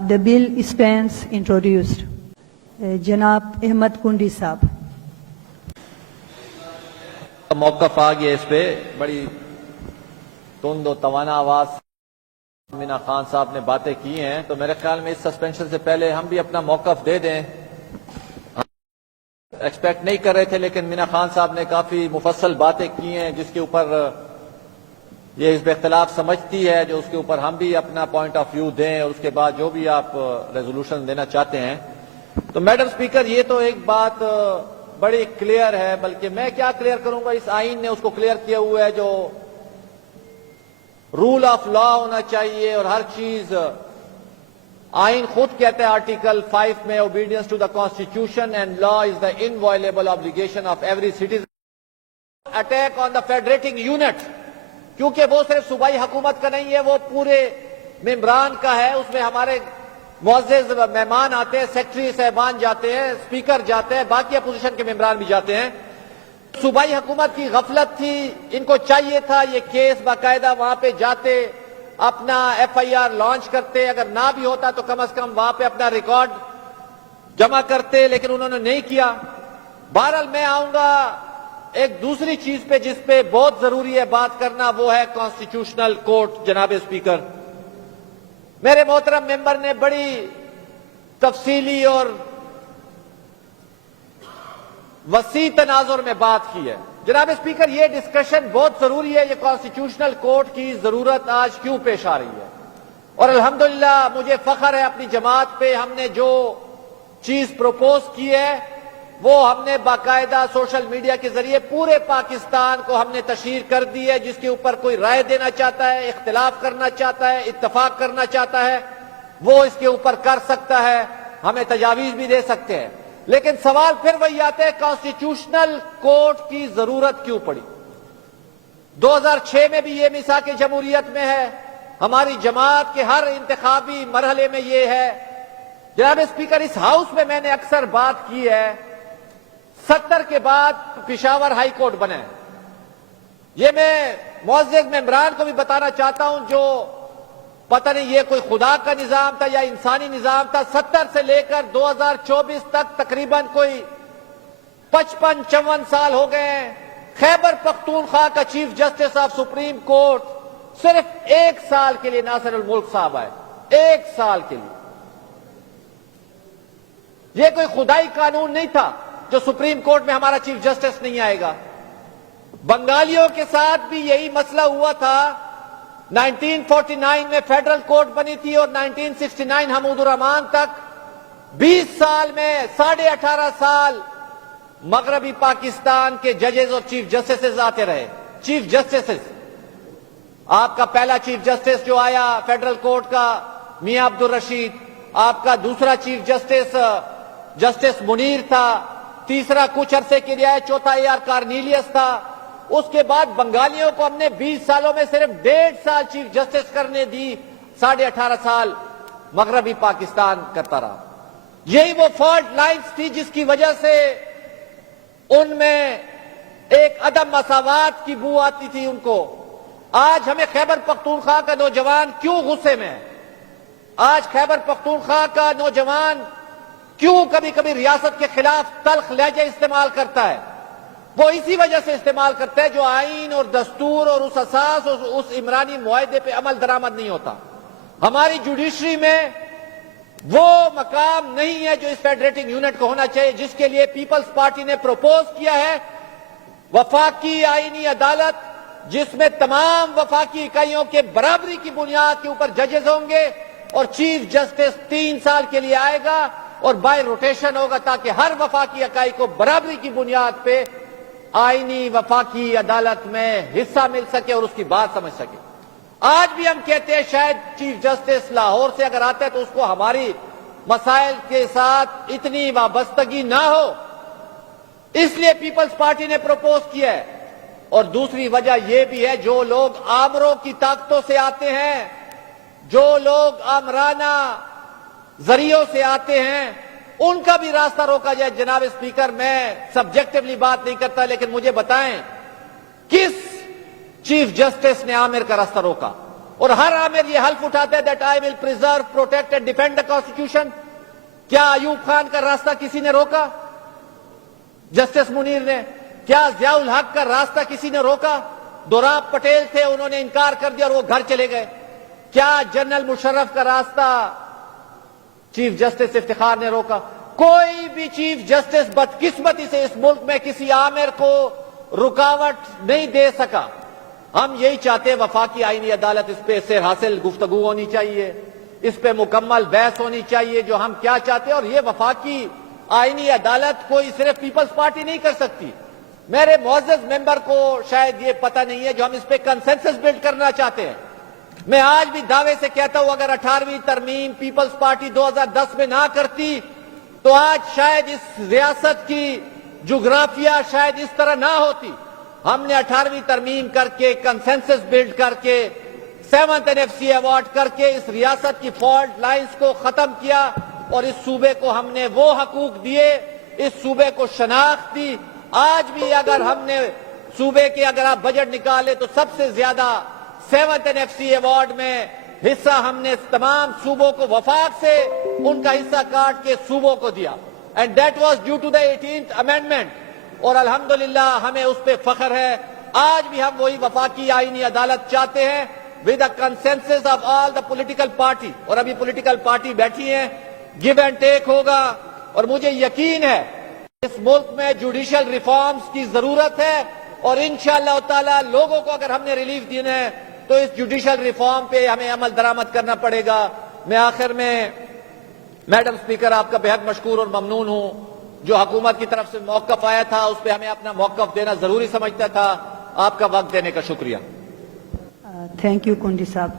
The bill stands introduced. جناب احمد کنڈی صاحب. موقف آ گیا اس پہ بڑی تند و توانا آواز مینا خان صاحب نے باتیں کی ہیں تو میرے خیال میں اس سسپینشن سے پہلے ہم بھی اپنا موقف دے دیں. ایکسپیکٹ نہیں کر رہے تھے لیکن مینا خان صاحب نے کافی مفصل باتیں کی ہیں جس کے اوپر یہ حزب اختلاف سمجھتی ہے, جو اس کے اوپر ہم بھی اپنا پوائنٹ آف ویو دیں اور اس کے بعد جو بھی آپ ریزولوشن دینا چاہتے ہیں. تو میڈم اسپیکر یہ تو ایک بات بڑی کلیئر ہے, بلکہ میں کیا کلیئر کروں گا, اس آئین نے اس کو کلیئر کیا ہوا ہے جو رول آف لا ہونا چاہیے اور ہر چیز آئین خود کہتا ہے آرٹیکل 5 میں obedience to the constitution and law is the inviolable obligation of every citizen. Attack on the federating unit, کیونکہ وہ صرف صوبائی حکومت کا نہیں ہے, وہ پورے ممبران کا ہے. اس میں ہمارے معزز مہمان آتے ہیں, سیکرٹری صاحبان جاتے ہیں, اسپیکر جاتے ہیں, باقی اپوزیشن کے ممبران بھی جاتے ہیں. صوبائی حکومت کی غفلت تھی, ان کو چاہیے تھا یہ کیس باقاعدہ وہاں پہ جاتے, اپنا ایف آئی آر لانچ کرتے, اگر نہ بھی ہوتا تو کم از کم وہاں پہ اپنا ریکارڈ جمع کرتے, لیکن انہوں نے نہیں کیا. بہرحال میں آؤں گا ایک دوسری چیز پہ جس پہ بہت ضروری ہے بات کرنا, وہ ہے کانسٹیٹیوشنل کورٹ. جناب اسپیکر, میرے محترم ممبر نے بڑی تفصیلی اور وسیع تناظر میں بات کی ہے. جناب اسپیکر, یہ ڈسکشن بہت ضروری ہے, یہ کانسٹیٹیوشنل کورٹ کی ضرورت آج کیوں پیش آ رہی ہے. اور الحمدللہ مجھے فخر ہے اپنی جماعت پہ, ہم نے جو چیز پروپوز کی ہے وہ ہم نے باقاعدہ سوشل میڈیا کے ذریعے پورے پاکستان کو ہم نے تشہیر کر دی ہے. جس کے اوپر کوئی رائے دینا چاہتا ہے, اختلاف کرنا چاہتا ہے, اتفاق کرنا چاہتا ہے, وہ اس کے اوپر کر سکتا ہے, ہمیں تجاویز بھی دے سکتے ہیں. لیکن سوال پھر وہی آتا ہے, کانسٹیٹیوشنل کورٹ کی ضرورت کیوں پڑی. 2006 میں بھی یہ میثاق جمہوریت میں ہے, ہماری جماعت کے ہر انتخابی مرحلے میں یہ ہے. جناب اسپیکر, اس ہاؤس میں نے اکثر بات کی ہے, 70 کے بعد پشاور ہائی کورٹ بنا ہے. یہ میں معزز ممبران کو بھی بتانا چاہتا ہوں, جو پتہ نہیں یہ کوئی خدا کا نظام تھا یا انسانی نظام تھا, 70 سے لے کر 2024 تک تقریباً کوئی 55-54 سال ہو گئے ہیں. خیبر پختونخوا کا chief justice of supreme court صرف 1 سال کے لیے ناصر الملک صاحب آئے, 1 سال کے لیے. یہ کوئی خدائی قانون نہیں تھا جو سپریم کورٹ میں ہمارا چیف جسٹس نہیں آئے گا. بنگالیوں کے ساتھ بھی یہی مسئلہ ہوا تھا. 1949 میں فیڈرل کورٹ بنی تھی اور 1969 حمود الرحمان تک 20 سال میں 18.5 سال مغربی پاکستان کے ججز اور چیف جسٹسز آتے رہے. چیف جسٹسز, آپ کا پہلا چیف جسٹس جو آیا فیڈرل کورٹ کا میاں عبدالرشید, آپ کا دوسرا چیف جسٹس جسٹس منیر تھا, تیسرا کچھ عرصے کے لیے آیا, چوتھا اے آر کارنیلیس تھا. اس کے بعد بنگالیوں کو ہم نے 20 سالوں میں صرف 1.5 سال چیف جسٹس کرنے دی, 18.5 سال مغربی پاکستان کرتا رہا. یہی وہ فالٹ لائنز تھی جس کی وجہ سے ان میں ایک عدم مساوات کی بو آتی تھی ان کو. آج ہمیں خیبر پختونخوا کا نوجوان کیوں غصے میں ہے, آج خیبر پختونخوا کا نوجوان کیوں کبھی کبھی ریاست کے خلاف تلخ لہجے استعمال کرتا ہے, وہ اسی وجہ سے استعمال کرتا ہے جو آئین اور دستور اور اس اساس اور اس عمرانی معاہدے پہ عمل درآمد نہیں ہوتا. ہماری جوڈیشری میں وہ مقام نہیں ہے جو اس فیڈریٹنگ یونٹ کو ہونا چاہیے, جس کے لیے پیپلز پارٹی نے پروپوز کیا ہے وفاقی آئینی عدالت, جس میں تمام وفاقی اکائیوں کے برابری کی بنیاد کے اوپر ججز ہوں گے اور چیف جسٹس 3 سال کے لیے آئے گا اور بائی روٹیشن ہوگا, تاکہ ہر وفاقی اکائی کو برابری کی بنیاد پہ آئینی وفاقی عدالت میں حصہ مل سکے اور اس کی بات سمجھ سکے. آج بھی ہم کہتے ہیں شاید چیف جسٹس لاہور سے اگر آتا ہے تو اس کو ہماری مسائل کے ساتھ اتنی وابستگی نہ ہو, اس لیے پیپلز پارٹی نے پروپوز کیا ہے. اور دوسری وجہ یہ بھی ہے, جو لوگ آمروں کی طاقتوں سے آتے ہیں, جو لوگ آمرانہ ذریعوں سے آتے ہیں, ان کا بھی راستہ روکا جائے. جناب اسپیکر, میں سبجیکٹیولی بات نہیں کرتا, لیکن مجھے بتائیں کس چیف جسٹس نے عامر کا راستہ روکا, اور ہر عامر یہ حلف اٹھاتا ہے that I will preserve protect and defend the constitution. کیا ایوب خان کا راستہ کسی نے روکا؟ جسٹس منیر نے. کیا ضیاء الحق کا راستہ کسی نے روکا؟ دوراب پٹیل تھے, انہوں نے انکار کر دیا اور وہ گھر چلے گئے. کیا جنرل مشرف کا راستہ چیف جسٹس افتخار نے روکا؟ کوئی بھی چیف جسٹس بدقسمتی سے اس ملک میں کسی عامر کو رکاوٹ نہیں دے سکا. ہم یہی چاہتے ہیں وفاقی آئینی عدالت, اس پہ سے حاصل گفتگو ہونی چاہیے, اس پہ مکمل بحث ہونی چاہیے جو ہم کیا چاہتے ہیں. اور یہ وفاقی آئینی عدالت کوئی صرف پیپلز پارٹی نہیں کر سکتی. میرے معزز ممبر کو شاید یہ پتہ نہیں ہے جو ہم اس پہ کنسنسس بلڈ کرنا چاہتے ہیں. میں آج بھی دعوے سے کہتا ہوں اگر 18ویں ترمیم پیپلز پارٹی 2010 میں نہ کرتی تو آج شاید اس ریاست کی جغرافیہ شاید اس طرح نہ ہوتی. ہم نے 18ویں ترمیم کر کے کنسنسس بلڈ کر کے 7th NFC ایوارڈ کر کے اس ریاست کی فالٹ لائنز کو ختم کیا اور اس صوبے کو ہم نے وہ حقوق دیے, اس صوبے کو شناخت دی. آج بھی اگر ہم نے صوبے کے اگر آپ بجٹ نکالے تو سب سے زیادہ 7th NFC ایوارڈ میں حصہ ہم نے تمام صوبوں کو وفاق سے ان کا حصہ کاٹ کے صوبوں کو دیا. And that was due to the 18th amendment. اور الحمدللہ ہمیں اس پہ فخر ہے. آج بھی ہم وہی وفاقی آئینی عدالت چاہتے ہیں with the consensus of all the political party. اور ابھی پولیٹیکل پارٹی بیٹھی ہیں, گیو اینڈ ٹیک ہوگا. اور مجھے یقین ہے اس ملک میں جوڈیشل ریفارمز کی ضرورت ہے اور انشاءاللہ تعالی لوگوں کو اگر ہم نے ریلیف دینا ہے تو اس جوڈیشل ریفارم پہ ہمیں عمل درآمد کرنا پڑے گا. میں آخر میں میڈم سپیکر آپ کا بہت مشکور اور ممنون ہوں. جو حکومت کی طرف سے موقف آیا تھا اس پہ ہمیں اپنا موقف دینا ضروری سمجھتا تھا. آپ کا وقت دینے کا شکریہ. تھینک یو کنڈی صاحب.